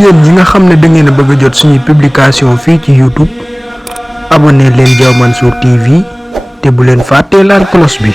yéen ñi nga xam ne da ngeen a bëgg a jot suñuy publication fii ci YouTube abonné leen Diaw Mansour TV te bu leen fàttee laal cloche bi.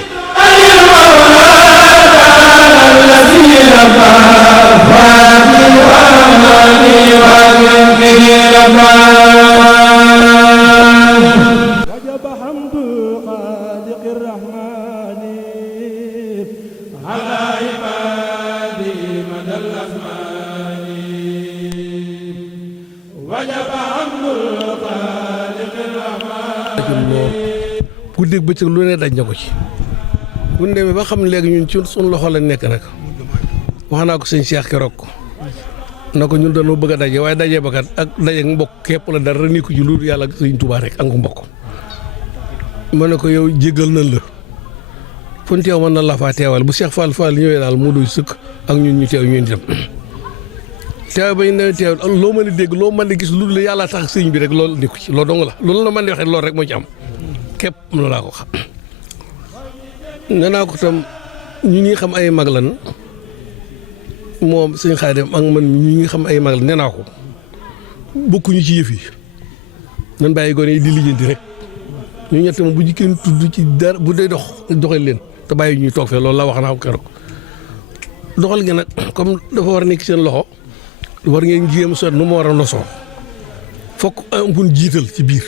guddeeg bëccëg lu ne daj na ko ci bu ñu demee ba xam ne léegi ñun ci suñu loxo la nekk nag wax naa ko sëñ Cheikh keroog na ko ñun dañoo bëgg a daje waaye daje ba kat ak daje ak mbokk képp la dara ni ko ci lu yàlla ak sëñ Tuubaa rek ak mbokk ma ne ko yow jéggal nañ la fu ñu teew mën na la faa teewal bu Cheikh Fall ñëwee daal mu doy sëkk ak ñun ñu teew ñun itam teew ba ñu ne teew loo mën a dégg loo mën a gis lu la yàlla tax sëñ bi rek loolu ni ko ci loolu dong la loolu la mën di waxee loolu rek moo ci am képp mën laa ko xam nee naa ko tam ñu ngi xam ay mag lan moom sëñ Xaadim ak man ñu ngi xam ay mag lan nee naa ko bokkuñu ci yëf yi nan bàyyi gone yi di lijjanti rek ñu ñett moom bu ñu kenn tudd ci dara bu dee doxal leen te bàyyi ñuy toog fee loolu la wax naa ko keroog doxal gi nag comme dafa war a nekk seen loxo war ngeen jéem sot nu mu war a nosoo fokk am fu ñu jiital ci biir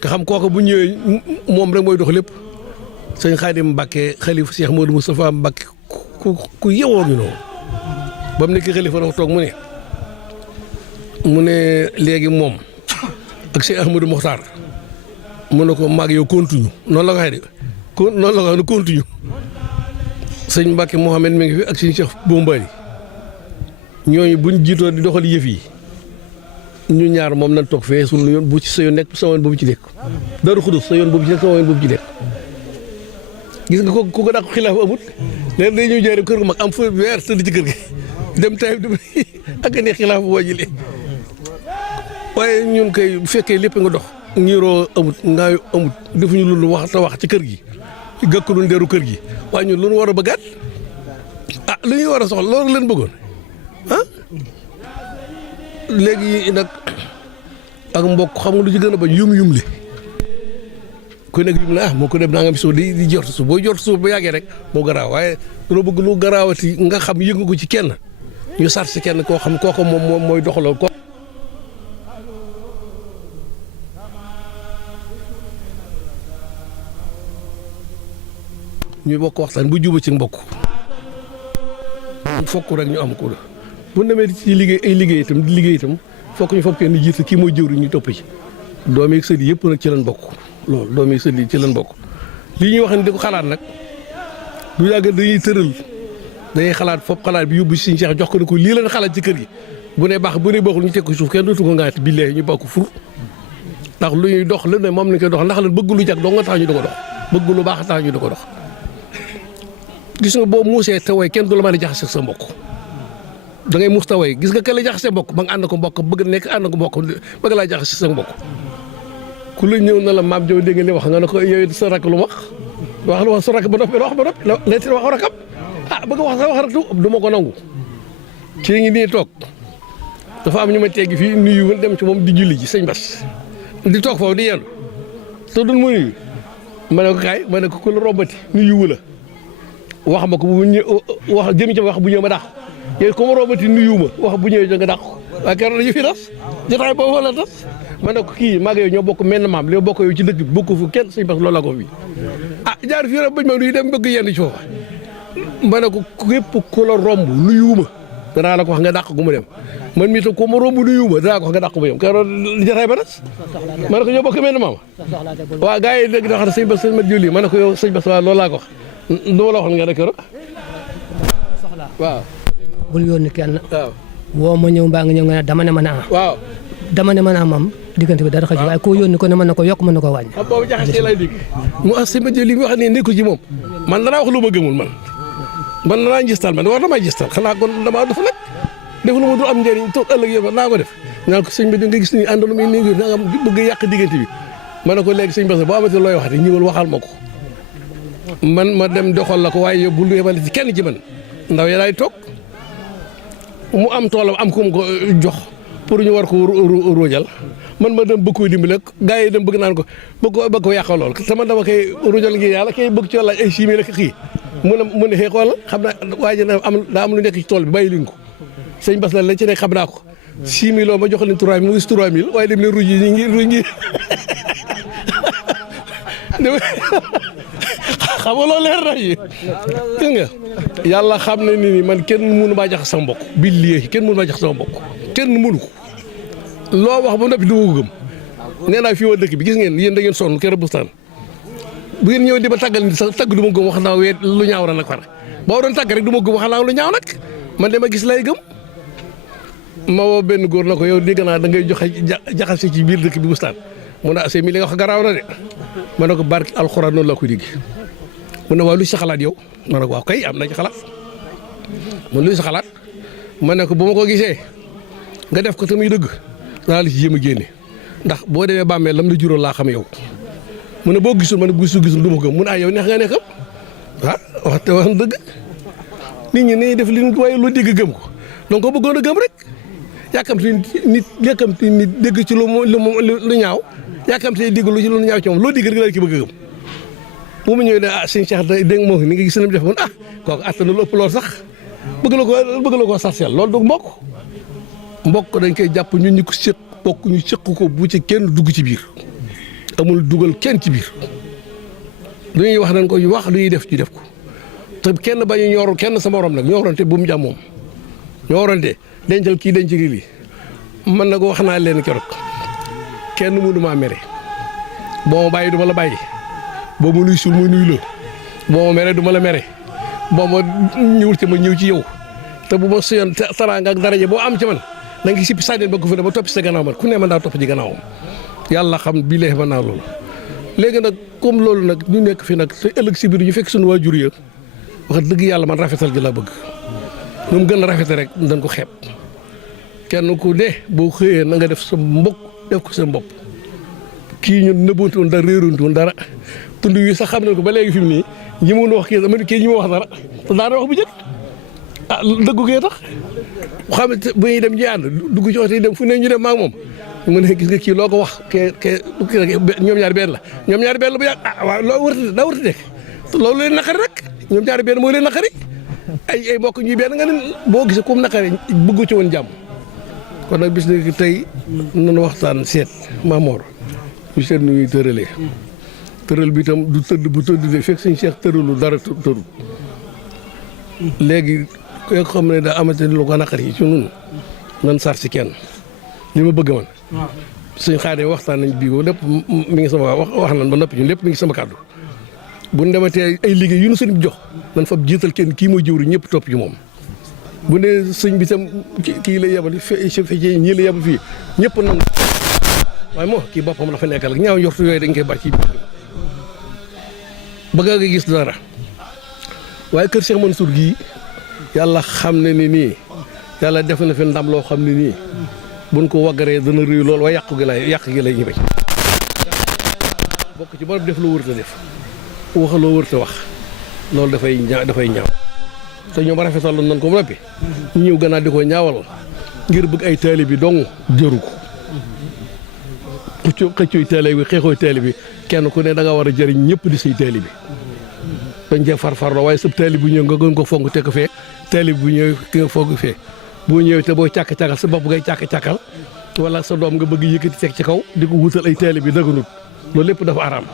nga xam kooku bu ñëwee moom rek mooy dox lépp sëñ Xaadim Mbàkke xalifa Cheikh Modou Moustapha Mbàkke ku yewoo ngi noonu ba mu nekk xalifa dafa toog mu ne léegi moom ak Cheikh Ahmadou Mokhtar mu ne ko maag yow continue noonu la ko waxee de noonu la ko waxee ne continue sëñ Mbàkke Mouhamed mi ngi fi ak sëñ Cheikh Bombali ñooñu buñ jiitoo di doxal yëf yi ñu ñaar moom nañ toog fee suñu yoon bu ci sa yoon nekk sama yoon boobu ci nekk Daaru Xudus sa yoon boobu ci nekk sama yoon boobu ci nekk gis nga ku ko dàq xilaaf amut léegi day ñëw jaaree kër gu mag am fa weer tëdd ci kër gi dem tay dem ak ne xilaaf boo jëlee waaye ñun kay bu fekkee lépp nga dox ñiiroo amut ngaayu amut defuñu lu wax te wax ci kër gi gàkkalu ndeeru kër gi waaye ñun lu ñu war a bëggaat lu ñuy war a soxla loolu leen bëggoon léegi nag ak mbokk xam nga lu ci gën a bañ yum li ku nekk yum la moo ko dem naa nga soo di jort suuf boo jort suuf ba yàggee rek moo garaaw waaye doo bëgg lu garaawati nga xam yëngu ko ci kenn ñu sart si kenn koo xam kooku moom mooy doxaloo ko ñu bokk waxtaan bu juba ci mbokk fokk rek ñu am ko bu ñu demee ci liggéey ay liggéey itam di liggéey itam fokk ñu foog kenn jiite kii mooy jëwriñ ñu topp ci doom yi sët yi yëpp nag ci lañ bokk loolu doom yi sët yi ci lañ bokk lii ñuy wax ne di ko xalaat nag du yàgg dañuy tëral dañuy xalaat foofu xalaat bi yóbbu si Sëñ Cheikh jox ko ne ko lii lañ xalaat ci kër gi bu ne baax bu ne baaxul ñu teg ko suuf kenn dootu ko ngaati billahi ñu bokk fur ndax lu ñuy dox lu ne moom lañ koy dox ndax lan bëgg lu jag doo nga tax ñu di ko dox bëgg lu baax tax ñu di ko dox gis nga boo muusee te way kenn du la mën a jaxase sa mbokk da ngay muus taway gis nga ka la jaxase mbokk ba nga ànd ko mbokk bëgg nekk ànd ko mbokk bëgg laa jaxase sa mbokk ku la ñëw na la maam Jaw dégg nga li wax nga ne ko yow sa rakk lu wax lu wax sa rakk ba noppi wax leeti wax rakam bëgg wax sa wax rek du ma ko nangu kii ngi nii toog dafa am ñu ma teggi fii nuyu dem ci moom di julli ji sëñ Bass di toog foofu di yendu te duñ ma nuyu ma ne ko kaay ma ne ko ku la rombati nuyu la wax ma ko bu ñëw wax jëm ci wax bu ñëw ma dàq yow ku ma roobati nuyu ma wax bu ñëwee nga dàq waaye keroog dañu fi tas jotaay boobu wala tas ma ne ko kii maa ngi yow ñoo bokk menn maam li ma bokk yow ci dëkk bi bokk fu kenn sëñ Bass loolu la ko fi jaar fii rek bañ ma nuyu dem bëgg yenn ci foofa ma ne ko képp ku la romb nuyu ma danaa la ko wax nga dàq gu mu dem man mii tam ku ma romb nuyu ma danaa ko wax nga dàq gu mu dem keroog jotaay ba tas ma ne ko ñoo bokk menn maam waaw gars yi léegi da xam ne sëñ Bass sëñ Mat Julli ma ne ko yow sëñ Bass waaw loolu laa ko wax dama la waxoon nga rek keroog waaw bul yónni kenn woo ma ñëw mbaa nga ñëw nga ne dama ne mën a waaw dama ne mën a am diggante bi dara xëy waaye koo yónni ko ne mën na ko yokk mën na ko wàññi boobu jaxasee lay dégg mu si ma jël li mu wax ne nekku ci moom man danaa wax lu ma gëmul man danaa gistal man war damay gistal xanaa kon damaa def nag def lu ma du am njëriñ toog ëllëg yow naa ko def ñaan ko sëñ bi nga gis ni àndoon mi nii nga bëgg yàq diggante bi ma ne ko léegi sëñ Bass boo amatee looy waxati ñëwal waxal ma ko man ma dem doxal la ko waaye yow bul yebale ci kenn ci man ndaw ya daay toog mu am toolam am ku mu ko jox pour ñu war ko ruujal man ma dem bëgg koy dimbale gaa yi dem bëgg naan ko bëgg ko yàqal lool te man dama koy ruujal ngir yàlla kay bëgg ci laaj ay chimie rek xii mu ne xëy xool xam naa waaye daa am lu nekk ci tool bi bàyyi leen ko sëñ Bas la ci nekk xam naa ko 6 000 loo ma jox leen 3 000 mu gis 3 000 waaye dem leen ruuj yi ñu ngi xam nga loolu leer na yi gis nga yàlla xam ne ni man kenn mënu maa jax sama mbokk billahi kenn mënu maa jax sama mbokk kenn mënu ko loo wax ba noppi du ma ko gëm nee naa fii waa dëkk bi gis ngeen yéen da ngeen sonn keroog bustaan bu ngeen ñëw di ma tàggal ni sax tàgg du ma gëm wax naa weet lu ñaaw nag far boo doon tàgg rek du ma gëm wax naa lu ñaaw nag man dama gis lay gëm ma woo benn góor na ko yow dégg naa da ngay joxe jaxase ci biir dëkk bi bustaan mu ne asee mi li nga wax garaaw na de ma ne ko barki alxuraan noonu laa koy dégg mu ne waaw lu sa xalaat yow ma ne ko waaw kay am na ci xalaat man luy sa xalaat ma ne ko bu ma ko gisee nga def ko te muy dëgg naa la ci jéem a génne ndax boo demee bàmmee lam la juróom laa xam yow mu ne boo gisul ma ne gisul du ma ko mu ne yow neex nga nekkam wax te wax dëgg nit ñi nañuy def li waaye loo dégg gëm ko donc ko bëggoon a gëm rek yàkkamti nit dégg ci lu ñaaw yàkkamti dégg lu ci lu ñaaw ci moom loo dégg rek la ki bëgg a gëm bu mu ñëwee ne sëñ Cheikh dégg nga moo ni nga gis na mu def mun kooku attana lu ëpp lool sax bëgg la koo sarcel loolu du mbokk dañ koy jàpp ñun ñu ko séq bokk ñu séq ko bu ci kenn dugg ci biir amul dugal kenn ci biir lu ñuy wax nañ ko ñu wax lu ñuy def ci def ko te kenn bañu ñooru kenn sa morom nag ñoorante bu mu jàmm moom ñoorante dencal kii denc gi lii man nag wax naa leen keroog kenn mënu maa mere boo ma bàyyi du ma la bàyyi boo ma nuy sul ma nuy la boo ma mere du ma la mere boo ma ñëwul ci ma ñëw ci yow te bu ma suyoon taraanga ak daraja boo am ci man da nga sippi sànneen ba ko fi ne ba toppi sa gannaaw man ku ne man daa topp ci gannaawam yàlla xam bii lee mën naa loolu léegi nag comme loolu nag ñu nekk fi nag te ëllëg si biir ñu fekk suñu waajur ya wax dëgg yàlla man rafetal gi laa bëgg nu mu gën a rafete rek dañ ko xeeb kenn ku ne boo xëyee na nga def sa mbokk def ko sa mbopp kii ñun nëbbantu woon dara réerantu woon dara tund wi sax xam nañ ko ba léegi fi mu nii ñi mun wax kii dama kii ñi ma wax dara te daana wax bu jëkk dëggu gee tax xam ne bu ñuy dem ji ànd dugg ci oto yi dem fu ne ñu dem maag moom mu ne gis nga kii loo ko wax ke ñoom ñaari benn la bu yàgg waaw loolu wërta daa wërta nekk loolu leen naqari rek ñoom ñaari benn moo leen naqari ay mbokk ñuy benn nga ne boo gisee comme naqari bëggu ci woon jàmm kon nag bis ni tey nañu waxtaan seet Mamor ñu seet nu ñuy tëralee tëral bi itam du tëdd bu tëdd de fekk suñu Cheikh tëralu dara tëru léegi ko xam ne daa amate lu ko naqari ci ñun nan sar si kenn li ma bëgg man suñ xaaree waxtaan nañ bii lépp mi ngi sama wax nan ba noppi ñun lépp mi ngi sama kàddu bu ñu dematee ay liggéey yu nu sëñ bi jox nan fa jiital kenn kii mooy jëwri ñëpp topp ci moom bu ne sëñ bi tam kii la yebal fii ñii la yebal fii ñëpp nan waaye moo kii boppam la fa nekkal ak ñaaw njortu yooyu dañ koy bari ci biir bëgg nga gis dara waaye kër Cheikh Mansour gii yàlla xam ne ni nii yàlla def na fi ndam loo xam ne nii buñ ko waggaree dana réy lool waaye yàq gi lay ñu bañ bokk ci borom def loo wërta def wax loo wërta wax loolu dafay ñaaw te ñoom rafetal nañ ko ba noppi ñu ñëw gannaaw di ko ñaawal ngir bëgg ay taali bi dong jëru ko xëccooy taali bi xeexooy taali bi kenn ku ne da nga war a jëriñ ñëpp di say taali bi dañ cee farfarloo waaye sab taali bu ñëw nga gën ko fonk te ko fee taali bu ñëw ki nga foog fee boo ñëwee te boo càkk-càkkal sa bopp ngay càkk-càkkal wala sa doom nga bëgg yëkkati teg ci kaw di ko wutal ay taali bi daganut loolu lépp dafa araam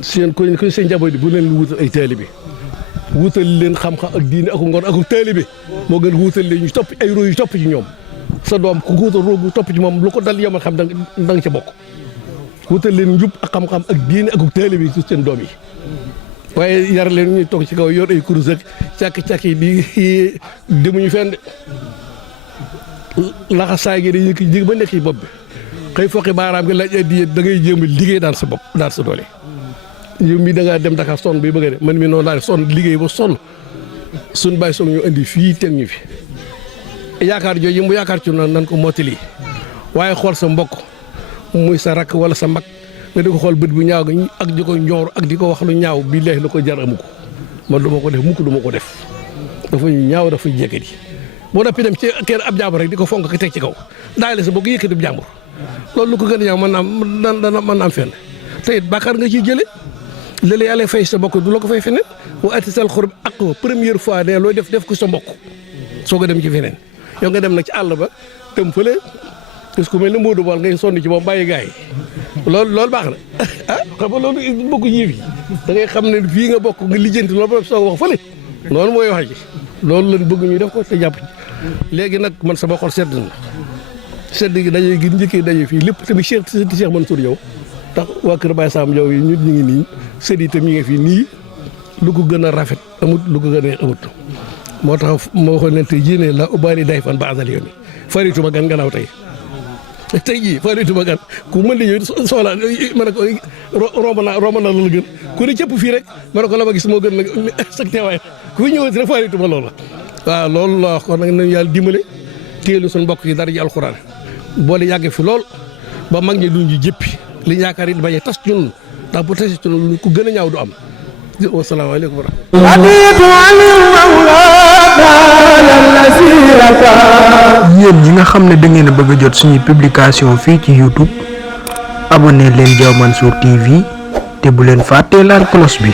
seen ko seen njaboot yi bu leen lu wutal ay taali bi wutal leen xam-xam ak diine ak ngor ak taali bi moo gën wutal leen ñu topp ay roo yu topp ci ñoom sa doom ku wutal roogu topp ci moom lu ko dal yomal xam da nga ca bokk wutal leen njub ak xam-xam ak diine ak taali bi ci seen doom yi waaye yar leen ñuy toog ci kaw yor ay kurus ak càkk-càkk yi di demuñu fenn laxasaay gi dañuy jig ba nekk ci bopp bi xëy foqi baaraam gi laaj addiye da ngay jéem a liggéey daan sa bopp daan sa doole yow mii da ngaa dem Dakar sonn bi bëgg a de man mi noonu laa def sonn liggéey ba sonn suñ bàyyi soog ñu indi fii teg ñu fi yaakaar jooju mu yaakaar ci nan ko mottali waaye xool sa mbokk muy sa rakk wala sa mag nga di ko xool bët bu ñaaw gi ak di ko ñoor ak di ko wax lu ñaaw billaahi lu ko jar amu ko man du ma ko def mukk du ma ko def dafa ñaaw dafa jékkati boo noppi dem ci kër ab jàmbur rek di ko fonk ko teg ci kaw daale sa bokk yëkkati ab jàmbur loolu lu ko gën a ñaaw mën naa am fenn te it bàkkaar nga ciy jële léeg yàlla fay sa mbokk du la ko fay feneen wa atisal xurb ak première fois ne looy def ko sa mbokk soo ko dem ci feneen yow nga dem nag ci àll ba dem fële parce que mel ne Modou Bal ngay sonn ci moom bàyyi gars yi loolu baax na ah xam nga loolu bokk yëf yi da ngay xam ne fii nga bokk nga lijjanti loolu ba soog wax fële noonu mooy wax ji loolu lañ bëgg ñu def ko te jàpp ci léegi nag man sama xol sedd na sedd gi daje gi njëkkee daje fii lépp tamit Cheikh Mansour Diaw tax waa kër Baye Sam Diaw yi ñu ngi nii sedd yi tam ñu ngi fii nii lu ko gën a rafet amut lu ko gën a amut moo tax ma waxoon leen tey jii ne la ubaali day fan ba asal yoon yi farituma gan gannaaw tey jii farituma gan ku mën di ñëw soxla ma ne ko romb na loolu gën ku ne cëpp fii rek ma ne ko la ma gis moo gën nag sag teewaay ku fi ñëwati rek farituma loolu waaw loolu la wax kon nag nañu yàlla dimbale téelu suñu mbokk yi dara ji alxuraan boole yàgg fi lool ba mag ñi duñ ji jëppi li yaakaar it bañ a tas ci ñun ndax bu tasi ci ñun ku gën a ñaaw du am wasalaamaaleykum wa yéen ñi nga xam ne da ngeen a bëgg a jot suñuy publication fii ci YouTube abonné leen Diaw Mansour TV te bu leen fàttee laal cloche bi